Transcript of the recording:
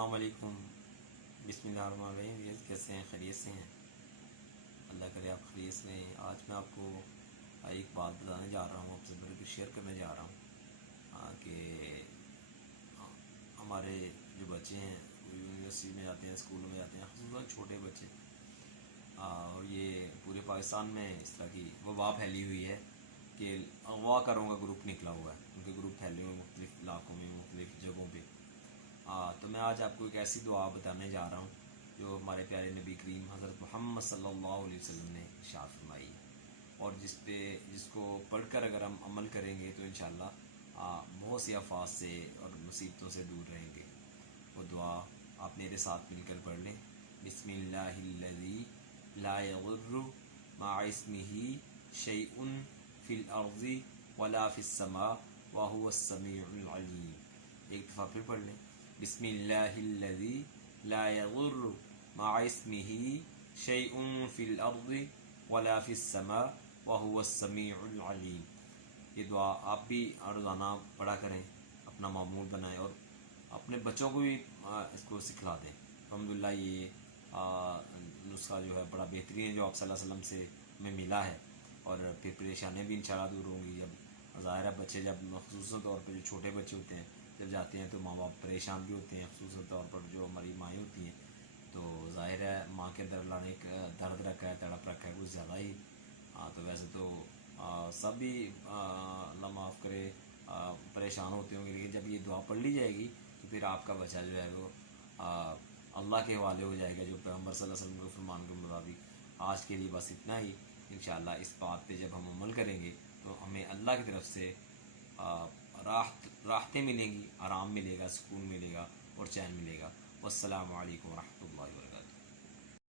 السلام علیکم۔ بسم اللہ الرحمن الرحیم۔ کیسے ہیں؟ خیریت سے ہیں؟ اللہ کرے آپ خیریت سے ہیں۔ آج میں آپ کو ایک بات بتانے جا رہا ہوں، آپ سے بڑے شیئر کرنے جا رہا ہوں کہ ہمارے جو بچے ہیں وہ یونیورسٹی میں جاتے ہیں، اسکولوں میں جاتے ہیں، خصوصاً چھوٹے بچے، اور یہ پورے پاکستان میں اس طرح کی وبا پھیلی ہوئی ہے کہ اغوا کروں کا گروپ نکلا ہوا ہے، ان کے گروپ پھیلے ہوئے مختلف علاقوں میں، مختلف جگہوں پہ۔ تو میں آج آپ کو ایک ایسی دعا بتانے جا رہا ہوں جو ہمارے پیارے نبی کریم حضرت محمد صلی اللہ علیہ وسلم نے ارشاد فرمائی ہے، اور جس کو پڑھ کر اگر ہم عمل کریں گے تو انشاءاللہ بہت سی آفات سے اور مصیبتوں سے دور رہیں گے۔ وہ دعا آپ میرے ساتھ مل کر پڑھ لیں۔ بسم اللہ الذی لا یضر مع اسمہ شیء فی الارض ولا فی السماء وہو السمیع العلیم۔ ایک دفعہ پھر پڑھ لیں۔ بسم اللہ الذی لا یضر مع اسمہ شیء فی الارض ولا فی السماء وہو السمیع العلیم۔ یہ دعا آپ بھی روزانہ پڑھا کریں، اپنا معمول بنائیں اور اپنے بچوں کو بھی اس کو سکھلا دیں۔ الحمدللہ یہ نسخہ جو ہے بڑا بہترین ہے جو آپ صلی اللہ علیہ وسلم سے ہمیں ملا ہے، اور پھر پریشانیاں بھی انشاءاللہ دور ہوں گی۔ جب ظاہر ہے بچے جب خصوصاً طور پہ جو چھوٹے بچے ہوتے ہیں جب جاتے ہیں تو ماں باپ پریشان بھی ہوتے ہیں، خصوصاً طور پر جو ہماری مائیں ہوتی ہیں، تو ظاہر ہے ماں کے اندر اللہ نے ایک درد رکھا ہے، تڑپ رکھا ہے کچھ زیادہ ہی۔ تو ویسے تو سب بھی اللہ معاف کرے پریشان ہوتے ہوں گے، لیکن جب یہ دعا پڑھ لی جائے گی تو پھر آپ کا بچہ جو ہے وہ اللہ کے حوالے ہو جائے گا، جو پیغمبر صلی اللہ علیہ وسلم کے فرمان کے مطابق۔ آج کے لیے بس اتنا ہی۔ انشاءاللہ اس بات پہ جب ہم عمل کریں گے تو ہمیں اللہ کی طرف سے راحتیں ملیں گی، آرام ملے گا، سکون ملے گا اور چین ملے گا۔ والسلام علیکم ورحمۃ اللہ وبرکاتہ۔